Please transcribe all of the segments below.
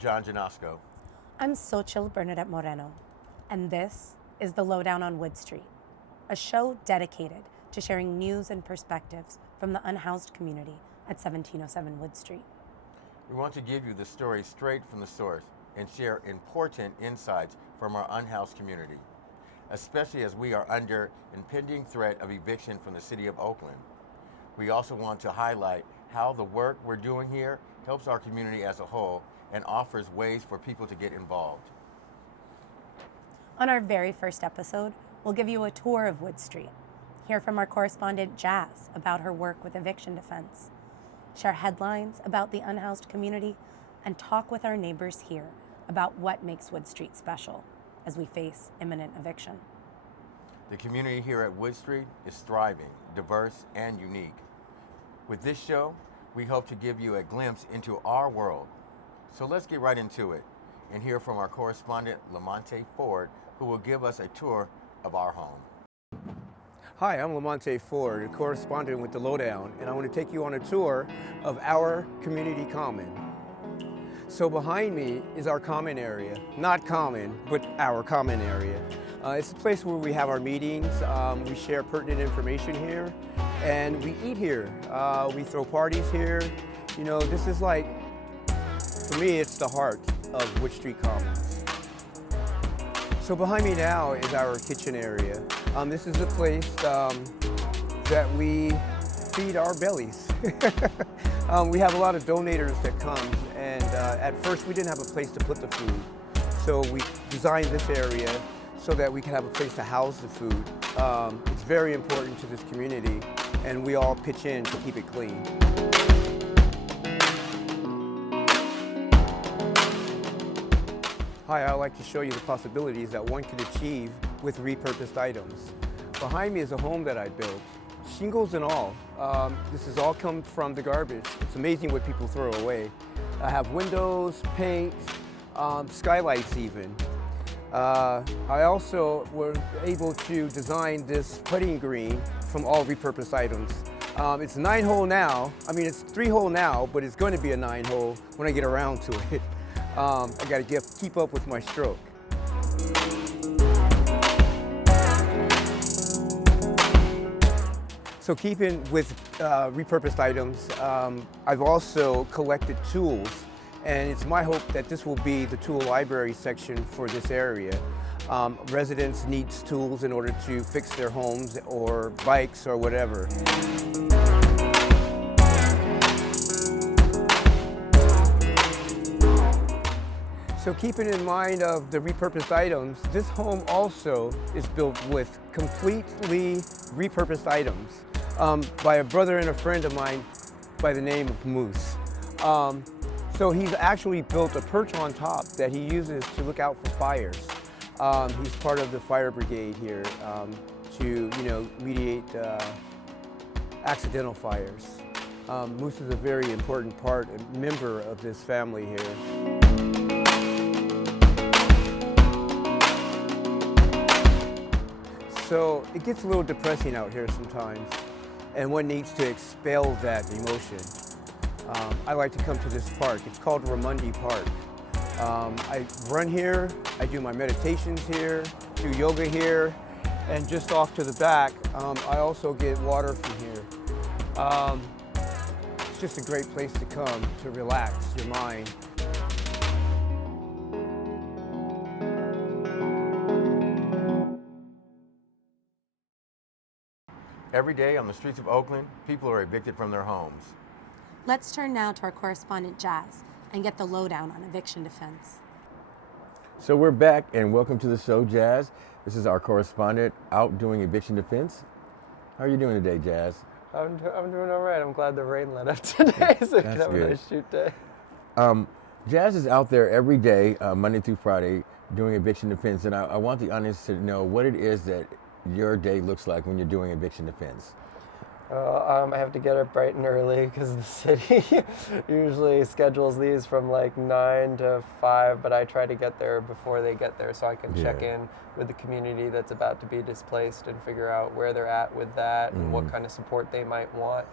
John Janasco. I'm Xochitl Bernadette Moreno, and this is The Lowdown on Wood Street, a show dedicated to sharing news and perspectives from the unhoused community at 1707 Wood Street. We want to give you the story straight from the source and share important insights from our unhoused community, especially as we are under impending threat of eviction from the city of Oakland. We also want to highlight how the work we're doing here helps our community as a whole and offers ways for people to get involved. On our very first episode, we'll give you a tour of Wood Street, hear from our correspondent Jaz about her work with eviction defense, share headlines about the unhoused community, and talk with our neighbors here about what makes Wood Street special as we face imminent eviction. The community here at Wood Street is thriving, diverse, and unique. With this show, we hope to give you a glimpse into our world. So let's get right into it and hear from our correspondent, LaMonte Ford, who will give us a tour of our home. Hi, I'm LaMonte Ford, a correspondent with The Lowdown, and I want to take you on a tour of our community common. So behind me is our common area. Not common, but our common area. It's a place where we have our meetings, we share pertinent information here, and we eat here. We throw parties here. You know, this is like, for me, it's the heart of Wood Street Commons. So behind me now is our kitchen area. This is a place that we feed our bellies. We have a lot of donators that come, and at first we didn't have a place to put the food. So we designed this area so that we can have a place to house the food. It's very important to this community, and we all pitch in to keep it clean. Hi, I'd like to show you the possibilities that one could achieve with repurposed items. Behind me is a home that I built, shingles and all. This has all come from the garbage. It's amazing what people throw away. I have windows, paint, skylights even. I also was able to design this putting green from all repurposed items. It's 9-hole now. I mean, it's 3-hole now, but it's going to be a 9-hole when I get around to it. I got to keep up with my stroke. So keeping with repurposed items, I've also collected tools, and it's my hope that this will be the tool library section for this area. Residents need tools in order to fix their homes or bikes or whatever. So keeping in mind of the repurposed items, this home also is built with completely repurposed items by a brother and a friend of mine by the name of Moose. So he's actually built a perch on top that he uses to look out for fires. He's part of the fire brigade here to, mediate accidental fires. Moose is a very important part and member of this family here. So it gets a little depressing out here sometimes, and one needs to expel that emotion. I like to come to this park. It's called LaMonte Park. I run here, I do my meditations here, do yoga here, and just off to the back, I also get water from here. It's just a great place to come to relax your mind. Every day on the streets of Oakland, people are evicted from their homes. Let's turn now to our correspondent Jaz and get the lowdown on eviction defense. So we're back, and welcome to the show, Jaz. This is our correspondent out doing eviction defense. How are you doing today, Jaz? I'm doing all right. I'm glad the rain let up today, so we can have a nice shoot day. Jaz is out there every day, Monday through Friday, doing eviction defense, and I want the audience to know what it is that your day looks like when you're doing eviction defense. I have to get up bright and early because the city usually schedules these from like 9 to 5, but I try to get there before they get there so I can check in with the community that's about to be displaced and figure out where they're at with that and what kind of support they might want.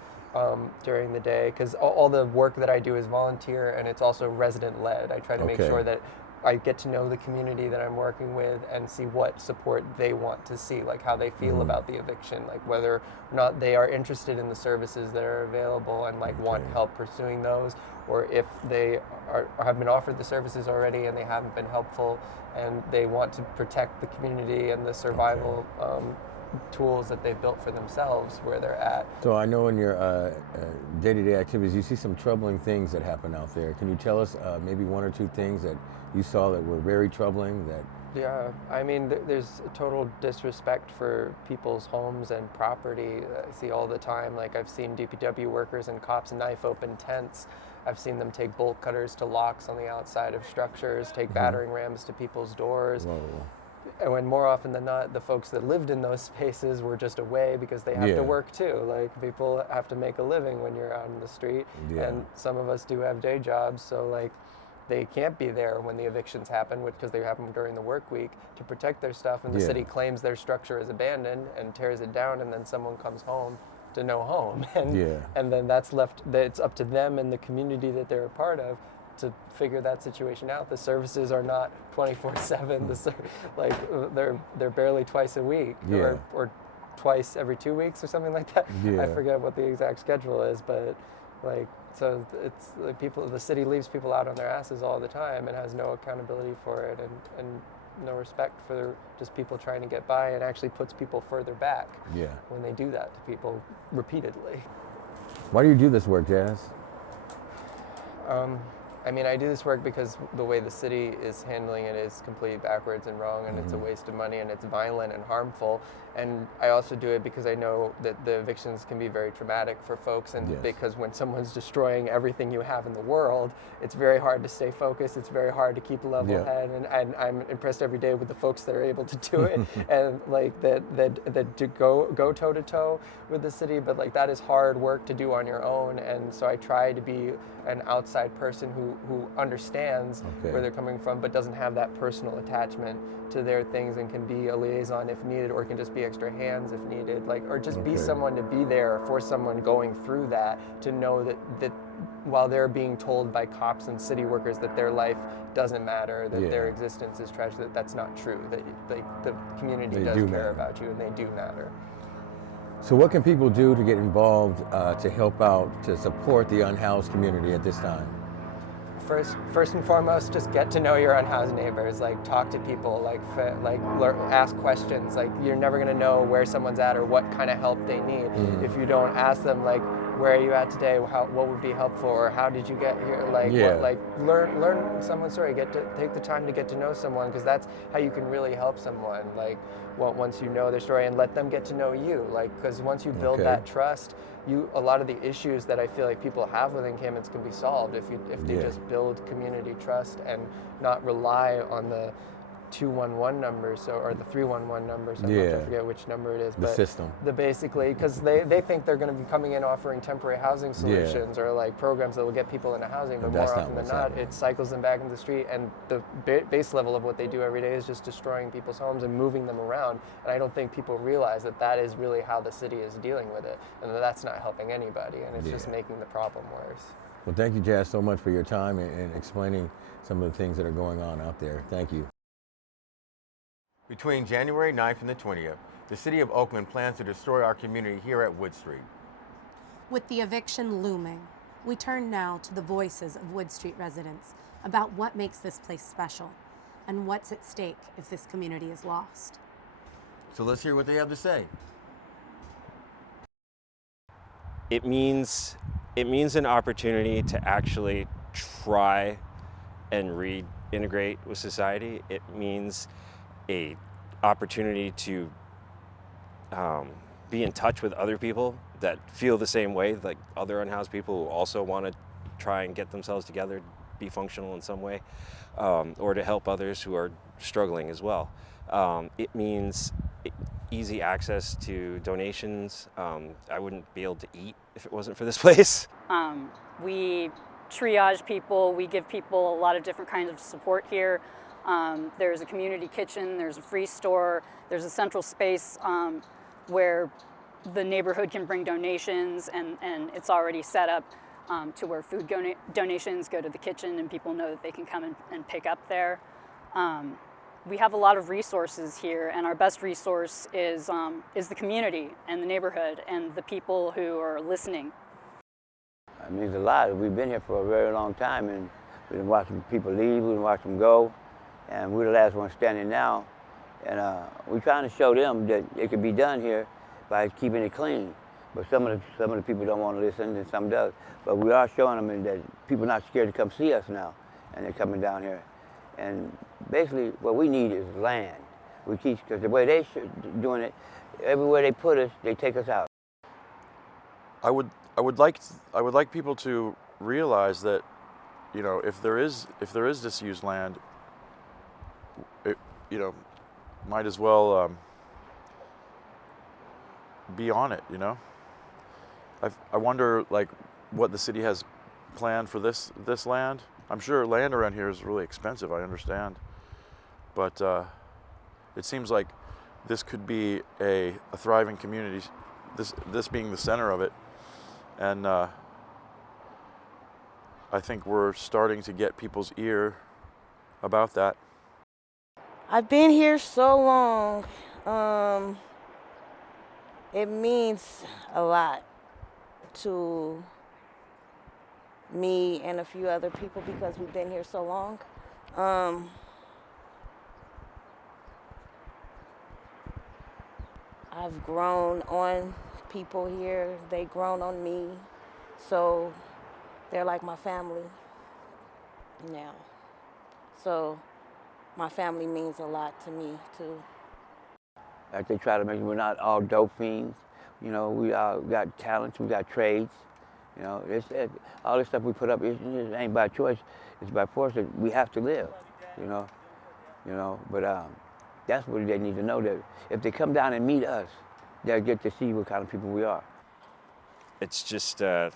during the day, because all the work that I do is volunteer, and it's also resident-led. I try to make sure that I get to know the community that I'm working with and see what support they want to see, like how they feel about the eviction, like whether or not they are interested in the services that are available and like want help pursuing those, or if they have been offered the services already and they haven't been helpful and they want to protect the community and the survival tools that they've built for themselves where they're at. So I know in your day-to-day activities, you see some troubling things that happen out there. Can you tell us maybe one or two things that you saw that were very troubling? Yeah, I mean, there's a total disrespect for people's homes and property. I see all the time. Like, I've seen DPW workers and cops knife open tents. I've seen them take bolt cutters to locks on the outside of structures, take battering rams to people's doors. Whoa. And when more often than not, the folks that lived in those spaces were just away because they have to work too. Like, people have to make a living when you're out in the street. And some of us do have day jobs, so like, they can't be there when the evictions happen because they happen during the work week to protect their stuff, and the city claims their structure is abandoned and tears it down, and then someone comes home to no home, and then that's left. It's up to them and the community that they're a part of to figure that situation out. The services are not 24/7. Like, they're barely twice a week, or twice every 2 weeks or something like that. I forget what the exact schedule is, but like. So it's like the city leaves people out on their asses all the time and has no accountability for it, and no respect for just people trying to get by, and actually puts people further back when they do that to people repeatedly. Why do you do this work, Jaz? I mean, I do this work because the way the city is handling it is completely backwards and wrong, and it's a waste of money, and it's violent and harmful. And I also do it because I know that the evictions can be very traumatic for folks, and because when someone's destroying everything you have in the world, it's very hard to stay focused. It's very hard to keep a level head, and I'm impressed every day with the folks that are able to do it, and like that to go toe to toe with the city. But like, that is hard work to do on your own, and so I try to be an outside person who understands where they're coming from, but doesn't have that personal attachment to their things, and can be a liaison if needed, or can just be extra hands if needed, like, or just be someone to be there for someone going through that, to know that while they're being told by cops and city workers that their life doesn't matter, that their existence is trash, that's not true, that the community does care about you, and they do matter. So what can people do to get involved, to help out, to support the unhoused community at this time? First and foremost, just get to know your unhoused neighbors. Like, talk to people. Ask questions. Like, you're never gonna know where someone's at or what kind of help they need if you don't ask them. Like, where are you at today? What would be helpful? Or how did you get here? Learn someone's story. Take the time to get to know someone, because that's how you can really help someone. Like, once you know their story, and let them get to know you. Like, because once you build that trust, a lot of the issues that I feel like people have with encampments can be solved if they just build community trust and not rely on the 211 numbers or the 311 numbers. I forget which number it is. The system. Basically, because they think they're going to be coming in offering temporary housing solutions or like programs that will get people into housing, but more often than not, it cycles them back into the street, and the base level of what they do every day is just destroying people's homes and moving them around. And I don't think people realize that is really how the city is dealing with it, and that's not helping anybody, and it's just making the problem worse. Well, thank you, Jaz, so much for your time and explaining some of the things that are going on out there. Thank you. Between January 9th and the 20th, the City of Oakland plans to destroy our community here at Wood Street. With the eviction looming, we turn now to the voices of Wood Street residents about what makes this place special and what's at stake if this community is lost. So let's hear what they have to say. It means an opportunity to actually try and reintegrate with society. It means a opportunity to be in touch with other people that feel the same way, like other unhoused people who also want to try and get themselves together, be functional in some way, or to help others who are struggling as well. It means easy access to donations. I wouldn't be able to eat if it wasn't for this place. We triage people, we give people a lot of different kinds of support here. There's a community kitchen, there's a free store, there's a central space where the neighborhood can bring donations, and it's already set up to where food donations go to the kitchen and people know that they can come and pick up there. We have a lot of resources here, and our best resource is the community and the neighborhood and the people who are listening. It means a lot. We've been here for a very long time, and we've been watching people leave, we've been watching them go, and we're the last ones standing now. And we're trying to show them that it can be done here by keeping it clean. But some of the people don't want to listen, and some does. But we are showing them that people are not scared to come see us now, and they're coming down here. And basically, what we need is land. We teach, because the way they're doing it, everywhere they put us, they take us out. I would like people to realize that, you know, if there is disused land, it, you know, might as well be on it. You know, I wonder like what the city has planned for this land. I'm sure land around here is really expensive. I understand, but it seems like this could be a thriving community. This being the center of it. And I think we're starting to get people's ear about that. I've been here so long. It means a lot to me and a few other people because we've been here so long. I've grown on people here, they grown on me, so they're like my family now. So my family means a lot to me too. Like they try to make, we're not all dope fiends. You know, we all got talents, we got trades. You know, all this stuff we put up, it ain't by choice, it's by force that we have to live, you know. But that's what they need to know, that if they come down and meet us, they'll get to see what kind of people we are. It's just, yeah,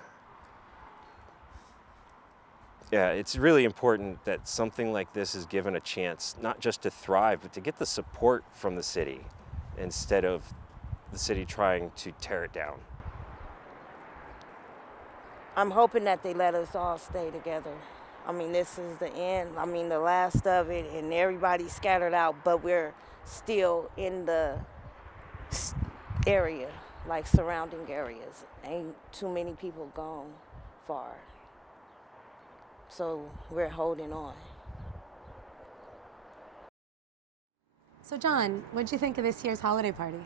it's really important that something like this is given a chance, not just to thrive, but to get the support from the city instead of the city trying to tear it down. I'm hoping that they let us all stay together. I mean, this is the end, I mean, the last of it, and everybody's scattered out, but we're still in the area, like surrounding areas. Ain't too many people gone far. So we're holding on. So John, what'd you think of this year's holiday party?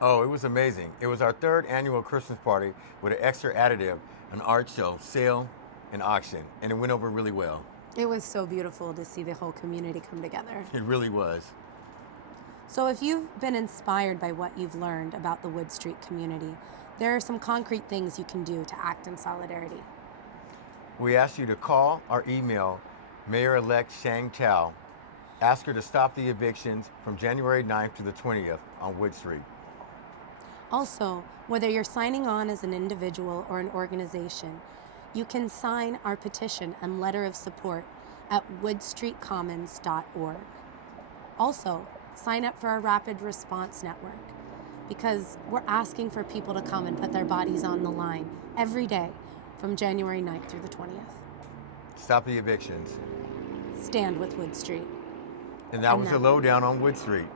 Oh, it was amazing. It was our third annual Christmas party with an extra additive, an art show, sale, and auction, and it went over really well. It was so beautiful to see the whole community come together. It really was. So if you've been inspired by what you've learned about the Wood Street community, there are some concrete things you can do to act in solidarity. We ask you to call or email Mayor-elect Shang Tao. Ask her to stop the evictions from January 9th to the 20th on Wood Street. Also, whether you're signing on as an individual or an organization, you can sign our petition and letter of support at woodstreetcommons.org. Also, sign up for our Rapid Response Network because we're asking for people to come and put their bodies on the line every day from January 9th through the 20th. Stop the evictions. Stand with Wood Street. And that was the Lowdown on Wood Street.